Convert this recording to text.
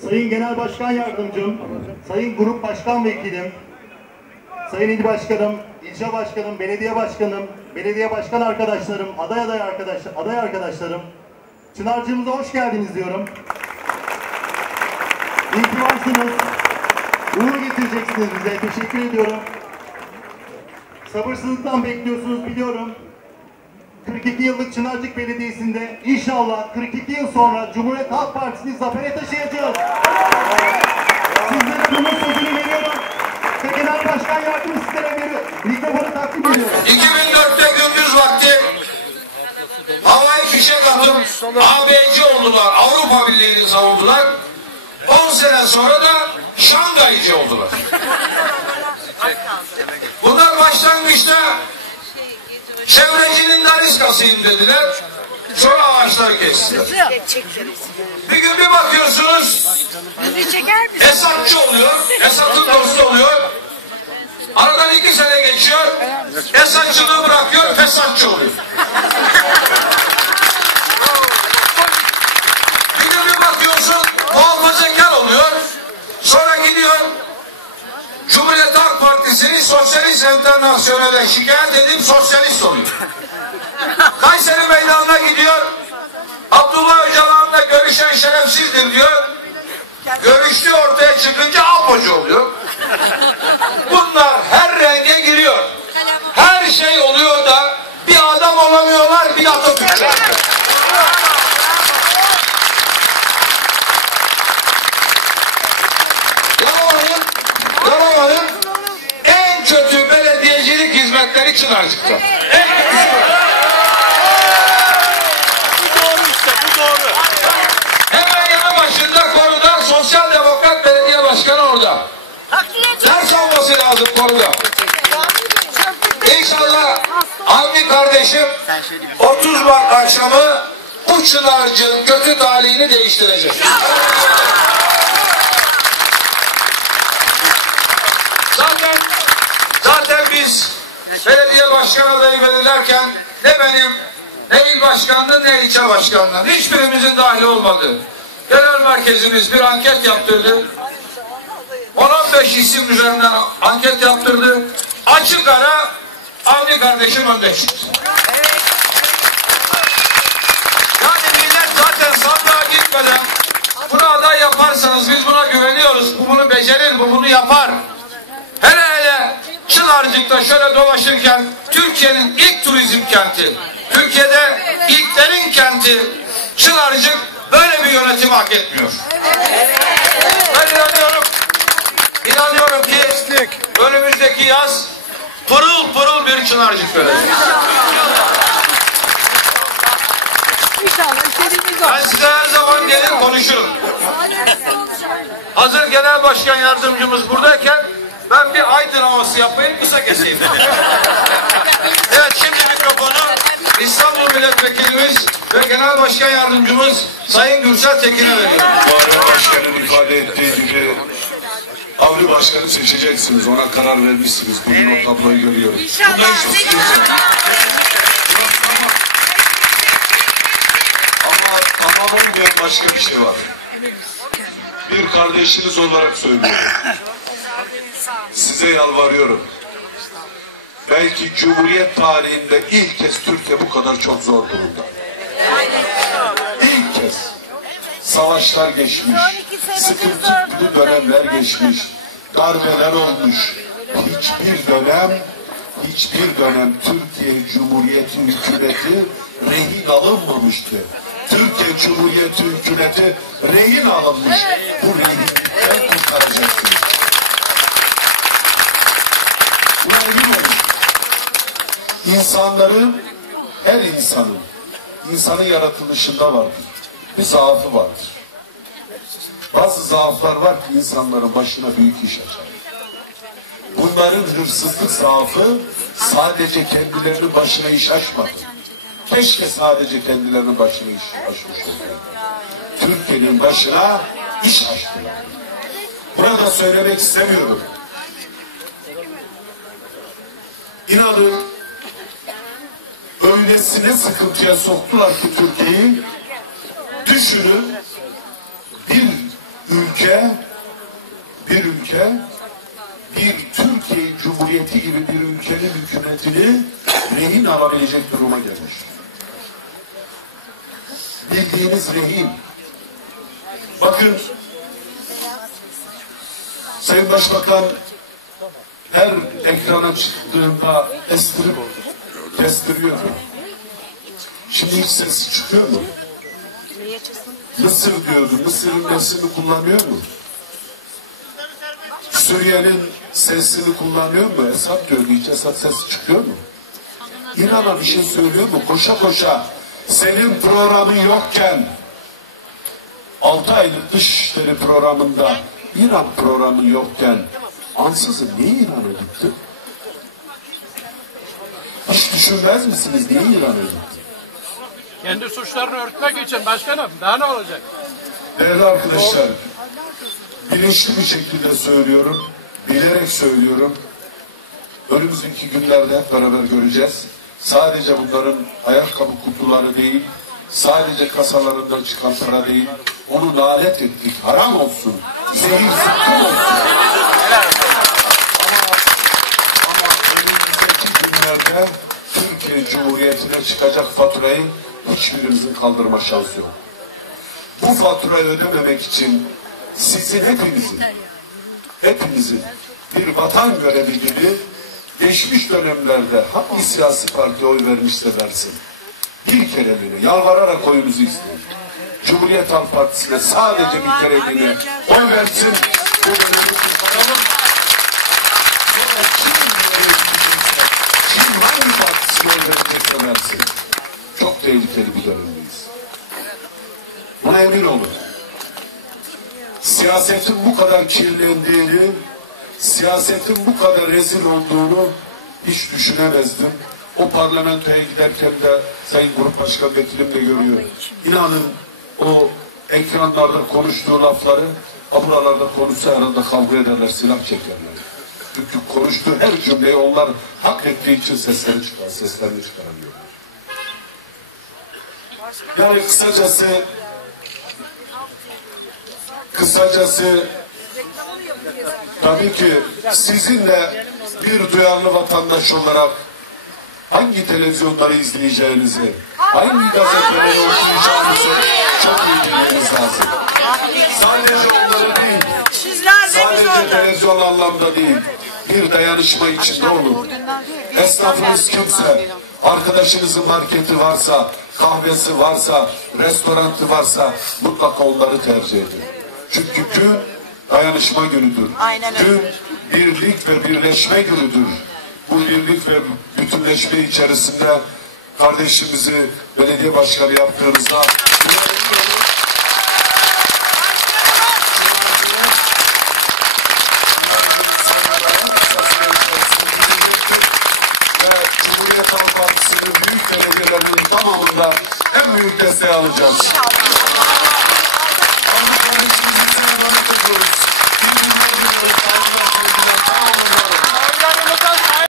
Sayın Genel Başkan Yardımcım, Sayın Grup Başkan Vekilim, Sayın İl Başkanım, İlçe Başkanım, Belediye Başkanım, Belediye Başkan arkadaşlarım, aday aday arkadaş, aday arkadaşlarım, Çınarcığımıza hoş geldiniz diyorum. İyi ki varsınız. Uğur getireceksiniz bize. Teşekkür ediyorum. Sabırsızlıktan bekliyorsunuz biliyorum. 42 yıllık Çınarcık Belediyesi'nde inşallah 42 yıl sonra Cumhuriyet Halk Partisi'ni zafere taşıyacağız. Sizlere bunun sözünü veriyorum. Ve Genel Başkan Yardımcısı veriyorum. Mikrofonu takdim ediyorum. 2004'te gündüz vakti havai fişek atıp ABC oldular. Avrupa Birliği'ni savundular. 10 sene sonra da Şangaycı oldular. Bunlar başlangıçta çevrecinin daniskasıyım dediler. Sonra ağaçları kestiler. Bir gün bir bakıyorsunuz? Esatçı oluyor. Esat'ın dostu oluyor. Aradan iki sene geçiyor. Esatçılığı bırakıyor. Fesatçı oluyor. Bir gün bir bakıyorsun muhafazakar oluyor. Sonra gidiyor Cumhuriyet Halk Partisi'nin Sosyalist Enternasyonel'e şikayet edip sosyalist oluyor. Kayseri meydanına gidiyor. Abdullah Öcalan'la görüşen şerefsizdir diyor. Görüştü ortaya çıkınca apocu oluyor. Bunlar her renge giriyor. Her şey oluyor da bir adam olamıyorlar bir Atatürkçüler. Hizmetleri Çınarcık'ta. En kötüsü. Hemen yanı başında koruda Sosyal Demokrat Belediye Başkanı orada. Ders alması lazım koruda. İnşallah Avni kardeşim 30 Mart akşamı bu Çınarcık'ın kötü talihini değiştirecek. Zaten zaten biz belediye başkan adayı belirlerken ne benim ne il başkanlığı ne ilçe başkanlığı hiçbirimizin dahil olmadığı genel merkezimiz bir anket yaptırdı. 10-15 isim üzerinden anket yaptırdı. Açık ara Avni kardeşim önde çıktı. Yani millet zaten sandığa gitmeden bunu aday yaparsanız biz buna güveniyoruz. Bu bunu becerir, bu bunu yapar. Hele hele Çınarcık'ta şöyle dolaşırken Türkiye'nin ilk turizm kenti, Türkiye'de ilklerin kenti Çınarcık böyle bir yönetim hak etmiyor. Ben inanıyorum, inanıyorum ki önümüzdeki yaz pırıl pırıl bir Çınarcık o. Ben size her zaman gelir konuşurum. Hazır genel başkan yardımcımız buradayken ben bir aydın havası yapayım kısa keseyim dedim. evet şimdi mikrofonu İstanbul Milletvekilimiz ve Genel Başkan Yardımcımız Sayın Gürsel Tekin'e veriyorum. Muharrem Başkan'ın ifade ettiği gibi Avni Başkan'ı seçeceksiniz. Ona karar vermişsiniz. Bugün o tabloyu görüyoruz. İnşallah. Bundan Ama, ama olmayan başka bir şey var. Bir kardeşiniz olarak söylüyorum. Size yalvarıyorum. Belki Cumhuriyet tarihinde ilk kez Türkiye bu kadar çok zor durumda. İlk kez savaşlar geçmiş, sıkıntılı dönemler geçmiş, darbeler olmuş. Hiçbir dönem, hiçbir dönem Türkiye Cumhuriyeti hükümeti rehin alınmamıştı. Türkiye Cumhuriyeti hükümeti rehin alınmış. Bu rehinlikten kurtaracaksınız. Buna emin olun. İnsanların, her insanın, insanın yaratılışında vardır. Bir zaafı vardır. Bazı zaaflar var ki insanların başına büyük iş açar. Bunların hırsızlık zaafı sadece kendilerinin başına iş açmadı. Keşke sadece kendilerinin başına iş açmış. Türkiye'nin başına iş açtılar. Burada söylemek istemiyorum. İnanın öylesine sıkıntıya soktular ki Türkiye'yi düşünün bir ülke bir ülke bir Türkiye Cumhuriyeti gibi bir ülkenin hükümetini rehin alabilecek duruma gelir. Bildiğiniz rehin. Bakın Sayın Başbakan her ekrana çıktığında estirip kestiriyor. Şimdi hiç ses çıkıyor mu? Mısır diyordu. Mısır'ın nesini kullanıyor mu? Suriye'nin sesini kullanıyor mu? Esad diyordu. Hiç Esad sesi çıkıyor mu? İran'a bir şey söylüyor mu? Koşa koşa senin programın yokken 6 aylık dışişleri programında İran programı yokken ansızın niye İran'a gitti? Hiç düşünmez misiniz niye İran'a gitti? Kendi suçlarını örtmek için başkanım. Daha ne olacak? Değerli arkadaşlar, bilinçli bir şekilde söylüyorum, bilerek söylüyorum. Önümüzdeki günlerde hep beraber göreceğiz. Sadece bunların ayakkabı kutuları değil, sadece kasalarından çıkan para değil, onu lanet ettik, haram olsun, zehir zıkkım olsun. Önümüzdeki günlerde Türkiye Cumhuriyeti'ne çıkacak faturayı hiçbirimizin kaldırma şansı yok. Bu faturayı ödememek için sizin hepinizin, hepinizin bir vatan görevi gibi geçmiş dönemlerde hangi siyasi parti oy vermişse versin. Bir kereliğine yalvararak oyunuzu isteyin. Cumhuriyet Halk Partisi'ne sadece bir kereliğine oy versin. Kim hangi partisine oy verecekse versin. Tehlikeli bir dönemdeyiz. Buna emin olun. Siyasetin bu kadar kirlendiğini, siyasetin bu kadar rezil olduğunu hiç düşünemezdim. O parlamentoya giderken de Sayın Grup Başkan Vekilim de görüyor. İnanın o ekranlarda konuştuğu lafları buralarda konuşsa arada kavga ederler, silah çekerler. Çünkü konuştuğu her cümleyi onlar hak ettiği için sesleri çıkar, seslerini çıkaramıyorlar. Yani kısacası kısacası tabii ki sizinle bir duyarlı vatandaş olarak hangi televizyonları izleyeceğinizi, hangi gazeteleri okuyacağınızı çok iyi bilmeniz lazım. Sadece onları değil, sadece televizyon anlamda değil, bir dayanışma içinde olun. Esnafınız kimse, arkadaşınızın marketi varsa, kahvesi varsa, restoranı varsa mutlaka onları tercih edin. Çünkü gün dayanışma günüdür. Aynen öyle. Gün birlik ve birleşme günüdür. Bu birlik ve bütünleşme içerisinde kardeşimizi belediye başkanı yaptığınızda Halk Partisi'nin büyük demokralarının tamamında en büyük desteği alacağız. İnşallah.